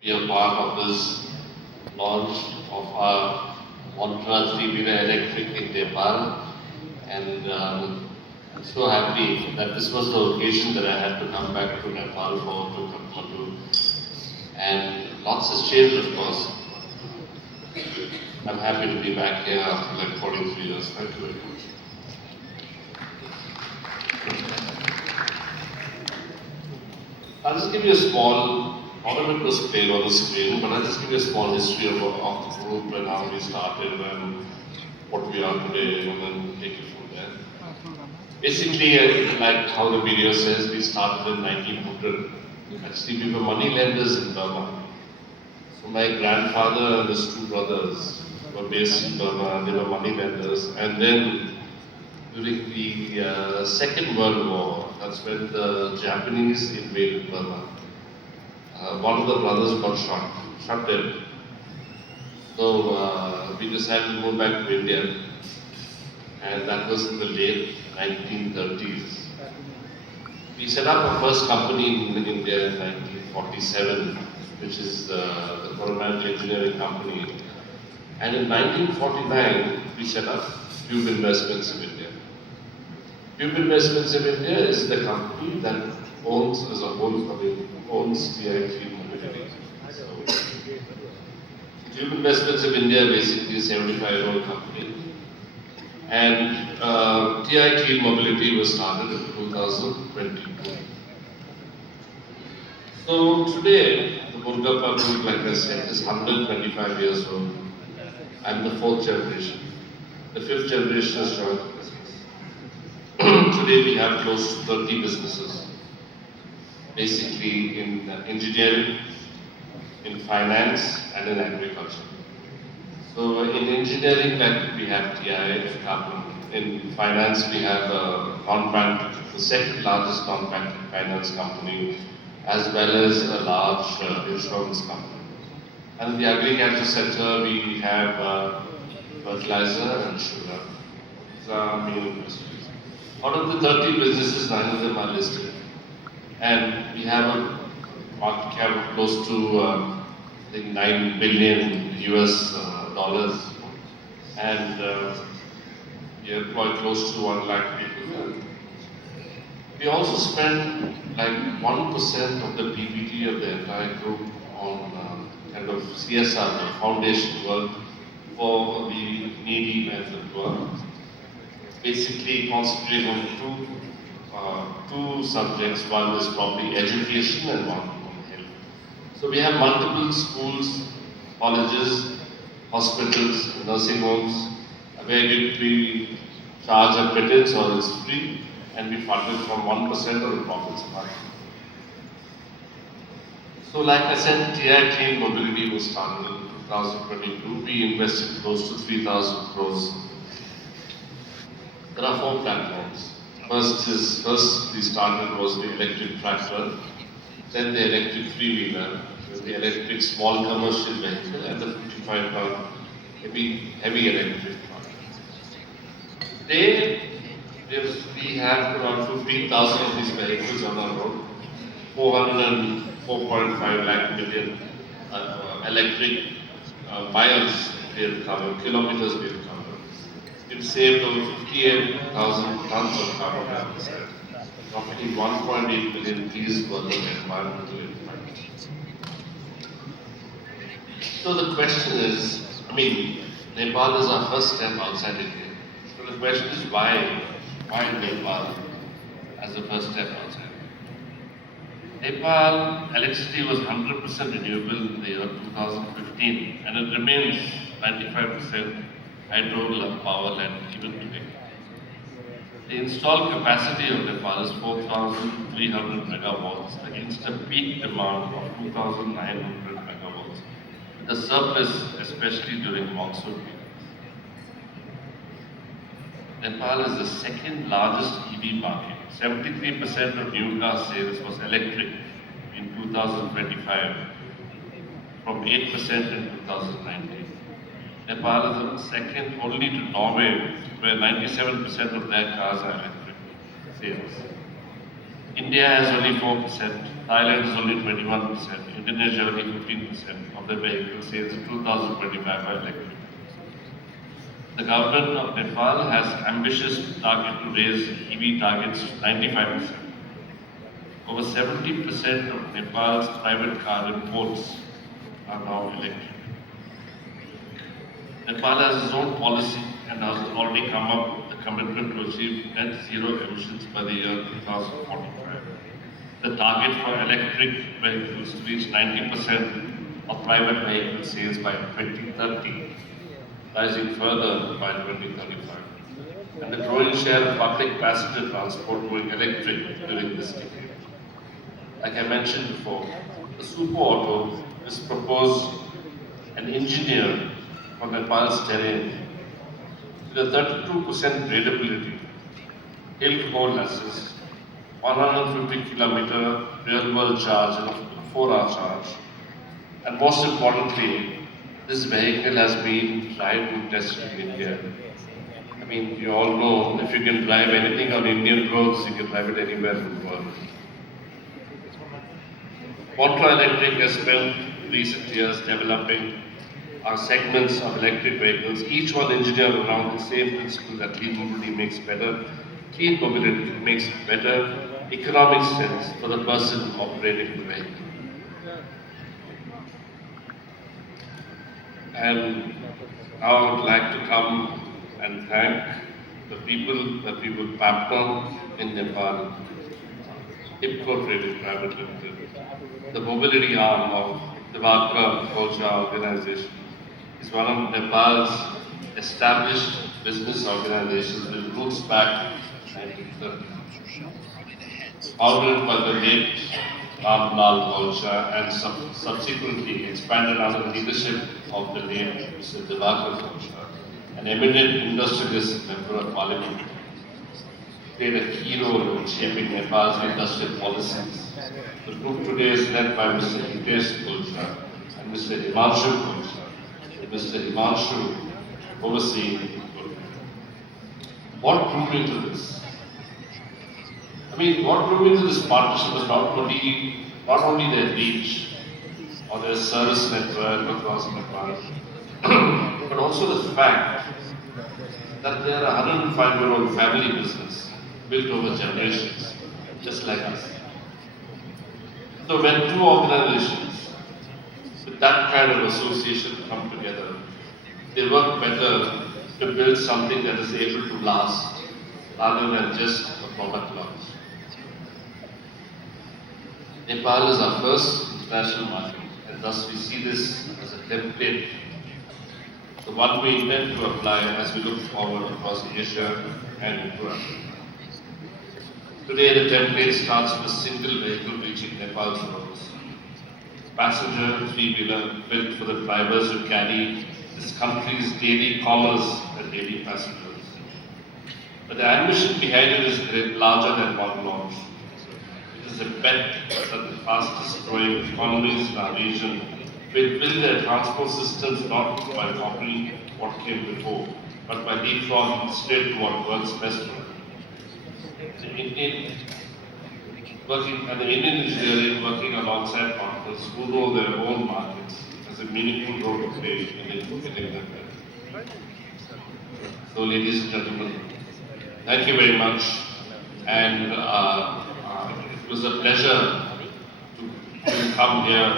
be a part of this launch of our Ultra 3-wheeler electric in Nepal. And I'm so happy that this was the occasion that I had to come back to Nepal for to Kathmandu. And lots has changed, of course. I'm happy to be back here after like 43 years. Thank you very much. I'll just give you a small, all of it was played on the screen, but I'll just give you a small history of the group and how we started and what we are today, and then take it from there. Basically, like how the video says, we started in 1900. Actually, we were money lenders in Burma. So my grandfather and his two brothers were based in Burma, they were money lenders. And then during the Second World War, that's when the Japanese invaded Burma. One of the brothers got shot dead. So we decided to go back to India, and that was in the late 1930s. We set up our first company in India in 1947, which is the Coronado Engineering Company. And in 1949, we set up Tube Investments in India. Tube Investments in India is the company that owns as a whole, owns TI Clean Mobility. So, Tube Investments of India basically is a 75-year-old company. And TI Clean Mobility was started in 2022. So today, the Murugappa Group, like I said, is 125 years old. I'm the fourth generation. The fifth generation has joined the business. Today we have close to 30 businesses, basically in engineering, in finance, and in agriculture. So in engineering, like we have TI Carbon. In finance, we have a non-bank, the second largest non-banking finance company, as well as a large insurance company. And in the agriculture sector, we have fertilizer and sugar. These are our main industries. Out of the 30 businesses, 9 of them are listed. And we have a market cap of close to, I think, 9 billion US dollars. And we employ close to 1 lakh people. We also spend like 1% of the PBT of the entire group on kind of CSR, foundation work for the needy and the poor. Basically concentrate on two subjects. One is probably education and one on health. So we have multiple schools, colleges, hospitals, nursing homes, where we charge a pittance or it's free, and we fund it from 1% of the profits of our company. So like I said, TI Clean Mobility was started in 2022. We invested close to 3,000 crores. There are 4 platforms. First we started was the electric tractor, then the electric 3-wheeler, the electric small commercial vehicle, and the 55-ton heavy electric truck. Today, we have around 15,000 of these vehicles on our road, 404.5 lakh million electric miles we have covered, kilometers we have covered. It saved over 58,000 tons of carbon dioxide, roughly 1.8 million trees worth of environmental impact. So the question is, Nepal is our first step outside India. So the question is why Nepal as the first step outside? Nepal electricity was 100% renewable in the year 2015, and it remains 95% hydro power land even today. The installed capacity of Nepal is 4,300 megawatts against a peak demand of 2,900 megawatts, with a surplus especially during monsoon periods. Nepal is the second largest EV market. 73% of new car sales was electric in 2025, from 8% in 2019. Nepal is the second only to Norway, where 97% of their cars are electric sales. India has only 4%, Thailand is only 21%, Indonesia only 15% of their vehicle sales in 2025 are electric. The government of Nepal has ambitious target to raise EV targets to 95%. Over 70% of Nepal's private car imports are now electric. Nepal has its own policy and has already come up with a commitment to achieve net zero emissions by the year 2045. The target for electric vehicles to reach 90% of private vehicle sales by 2030, rising further by 2035. And the growing share of public passenger transport going electric during this decade. Like I mentioned before, the super auto is proposed and engineered for Nepal's terrain with a 32% gradability, hill hold assist, 150 kilometer real world charge and a 4-hour charge. And most importantly, this vehicle has been tried and tested in India. I mean, you all know if you can drive anything on Indian roads, you can drive it anywhere in the world. Contra Electric has spent recent years developing our segments of electric vehicles, each one engineered around the same principle that clean mobility makes better. Clean mobility makes better economic sense for the person operating the vehicle. And now I would like to come and thank the people that we will partner in Nepal, IPCO Trading Private Limited, the mobility arm of the Varka Kocha organization, is one of Nepal's established business organizations with roots back to 1930. Founded by the late Ram Lal Kocha and subsequently expanded under the leadership of the late Mr. Divakar Kocha, an eminent industrialist member of parliament, played a key role in shaping Nepal's industrial policies. The group today is led by Mr. Hitesh Kocha and Mr. Himanshu Kocha. Mr. Himanshu overseeing the group. What drew me to this? What drew me to this partnership was not only their reach or their service network across Nepal, but also the fact that they are a 105-year-old family business built over generations, just like us. So when two organizations with that kind of association come together, they work better to build something that is able to last rather than just a product launch. Nepal is our first international market, and thus we see this as a template, the one we intend to apply as we look forward across Asia and into Africa. Today the template starts with a single vehicle reaching Nepal's roads. Passenger three-wheeler built for the drivers who carry this country's daily commerce and daily passengers. But the ambition behind it is larger than one launch. It is a bet that the fastest growing economies in our region will build their transport systems not by copying what came before, but by leapfrogging straight to what works best for them. The Indian engineering working alongside partners who know their own markets has a meaningful role to play in fulfilling them. So, ladies and gentlemen, thank you very much, and it was a pleasure to come here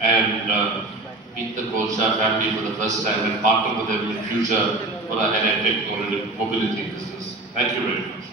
and meet the Kolsha family for the first time and partner with them in the future for our electric mobility business. Thank you very much.